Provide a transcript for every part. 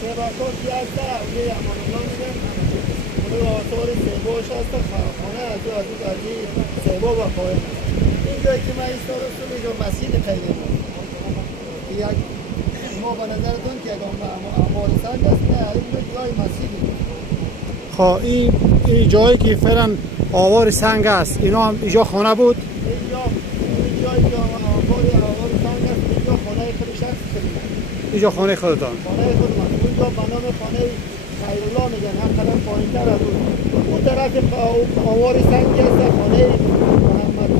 سیباکو کی هست؟ اولی امان الله میگن اونو آثار سیباش هست. خانه از سیبا و پایان هست. اینجایی که من ایستادستم اینجا مسجد خیلی بود. یک ما به نظرتون که اموال سنگ است نه این جای مسجدی بود. خب این جایی که فعلا آوار سنگ است اینا هم اینجا خانه بود؟ جایی که آوار سنگ است اینجا خانه خود شخص خودمان. اینجا خانه خودتان؟ خانه خودمان. اونجا به نام خانه خیرالله میگن هم قدم پایین‌تر از اون طرف آوار سنگ است خانه محمد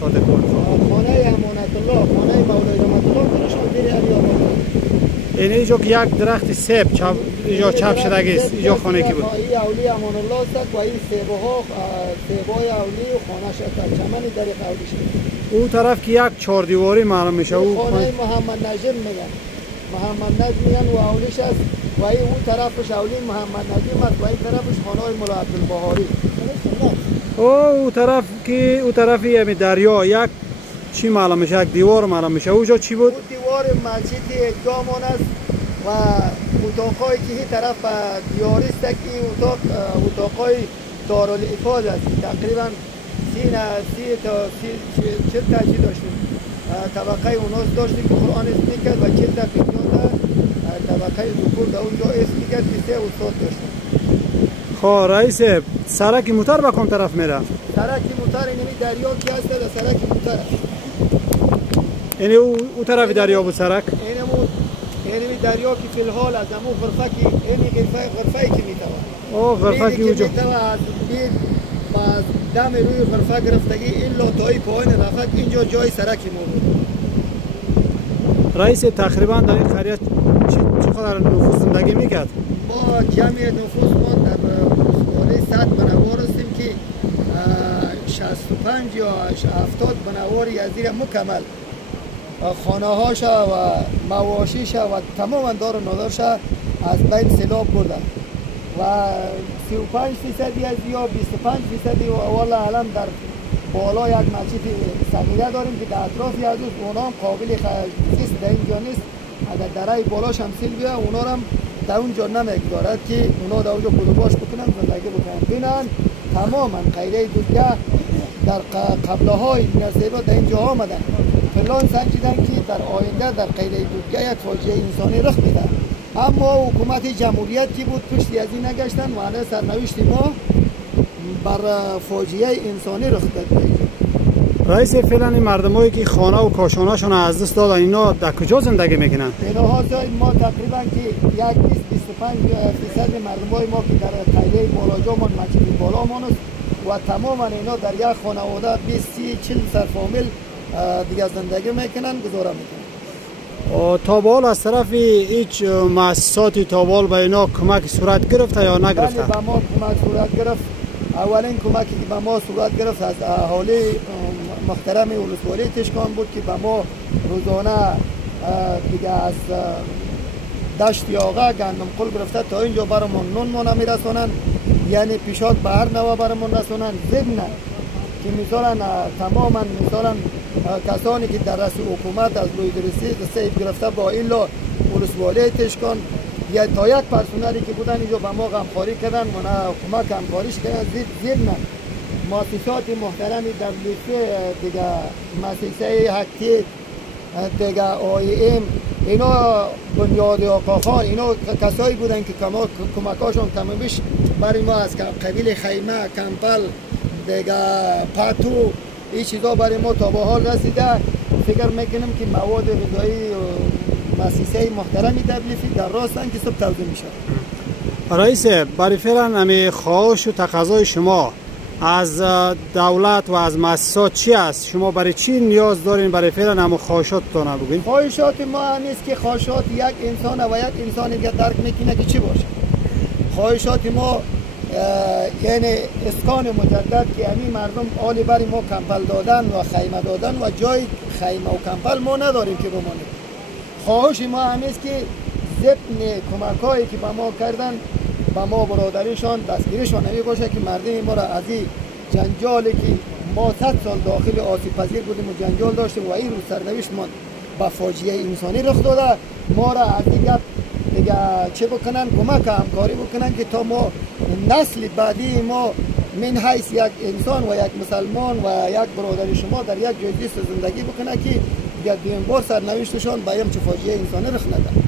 صادق بود. خانه امانت الله، خانه مولای رحمت الله درشان دیری علی آباد. اینه اینجا که یک درخت سیب اینجا چپ شدگی است اینجا خانه کی بود؟ این اولی امان الله است و این سیبای اولی و خانه شد چمن دریق اولی شد. اون طرف که یک چهار دیواری معلوم میشه او خانه محمد نجم میگن. محمد نجم میگن و اولیش است و این اون طرفش اولی محمد نجم است و این طرفش خانه مولا عبدالبهاری. او طرف که او طرفی همین دریا یک چی معلوم میشه؟ یک دیوار معلوم میشه. اونجا چی بود؟ اون دیوار مسجد جامان است و اتاقایی که این طرف دیاری است که این اتاقای دارالحفاظ است. تقریبا 30 تا 40 تا چی داشتیم. طبقه اوناس داشتیم که قرآن اسم میکرد و 40 تا 50 تا طبقه ذکور در اونجا اسم میکرد که 3 استاد داشتیم. خب رئیس سرک موتر به کدام طرف میره؟ سرک موتر اینمی دریا کی هست در سرک موتر است. یعنی او طرف دریا بود سرک؟ اینمی دریا که فی الحال از امو غرفه که اینی غرفه که میتوه. او غرفه که اونجا میتوه از بید از دم روی غرفه گرفتگی الا تایی پایین رفت اینجا جای سرکی موجود. رئیس تقریبا در این قریه چقدر نفوس زندگی میکرد؟ ما جمع نفوس ما در بالای 100 بنوار هستیم که 65 یا 70 بنوار یزدی مکمل خانه هاش و مواشیش و تمام دار و نادرش از بین سیلاب بردن و 35% از یا 25% والا علم در بالا یک مسجد صغیره داریم که در اطراف از اونها هم قابل خیست در اینجا نیست. اگر درای بالاش هم سیل بیه اونا هم در اونجا نمیگذارد که اونا در اونجا پولباش بکنن زندگی بکنن. بینن تماما قیله دوگه در قبله های نرسیبا در اینجا آمدن فلان سنجیدن که در آینده در قیله دوگه یک فاجعه انسانی رخ میده. اما حکومت جمهوریت که بود پشتی از این نگشتن و علیه سرنوشت ما بر فاجعه انسانی رخ داد. رئیس فعلا این مردمایی که خانه و کاشانه شون از دست دادن اینا در کجا زندگی میکنن؟ اینها ما تقریبا که یک 20-25% مردمای ما که در قیله بالاجامون مسجد بالامون است و تماما اینا در یک خانواده 20-40 فامیل دیگه زندگی میکنن گذاره میکنن. تا به حال از طرف هیچ مؤسساتی تا به حال به اینا کمک صورت گرفته یا نگرفته؟ بله به ما کمک صورت گرفت. اولین کمکی که به ما صورت گرفت از اهالی محترم ولسوالی تشکان بود که به ما روزانه دیگه از دشت یاغه گندم قل گرفته تا اینجا برامون نون ما نمیرسونن، یعنی پیشاک به هر نوع برامون رسونن. ضمن که مثلا تماما مثلا کسانی که در رأس حکومت از لوی درسی سیب گرفته با ایلا ولسوالی تشکان یا تا یک پرسونلی که بودن اینجا به ما غمخواری کردن و کمک همکاریش کردن. ضمن مؤسسات محترمی WC دیگه مؤسسه حقی دیگه IM اینا بنیاد آقاخان اینا کسایی بودن که کمکاشون کم بیش برای ما از قبیل خیمه کمپل دیگه پاتو این چیزا برای ما تا به حال رسیده. فکر میکنم که مواد غذایی مؤسسه محترمی WC در راستن که صبح توضیح میشه. رئیس برای فعلا همه خواهش و تقاضای شما از دولت و از مؤسسات چی است؟ شما برای چی نیاز دارین برای فعلا همه خواهشاتتون بگین؟ خواهشات ما همیست که خواهشات یک انسان و یک انسان دیگه درک میکنه که چی باشه. خواهشات ما یعنی اسکان مجدد که همین مردم آلی برای ما کمپل دادن و خیمه دادن و جای خیمه و کمپل ما نداریم که بمانیم. خواهش ما همیست که ضمن کمکایی که به ما کردن با ما برادریشان دستگیریشان نمی باشه که مردم ما را از این جنجالی که ما 100 سال داخل آسیب پذیر بودیم و جنجال داشتیم و این رو سرنوشت ما با فاجعه انسانی رخ داده. ما را از این گپ دیگه چه بکنن، کمک همکاری بکنن که تا ما نسل بعدی ما من حیث یک انسان و یک مسلمان و یک برادر شما در یک جای زیست زندگی بکنه که دیگه دویم بار سرنوشتشان به این چه فاجعه انسانی رخ نده.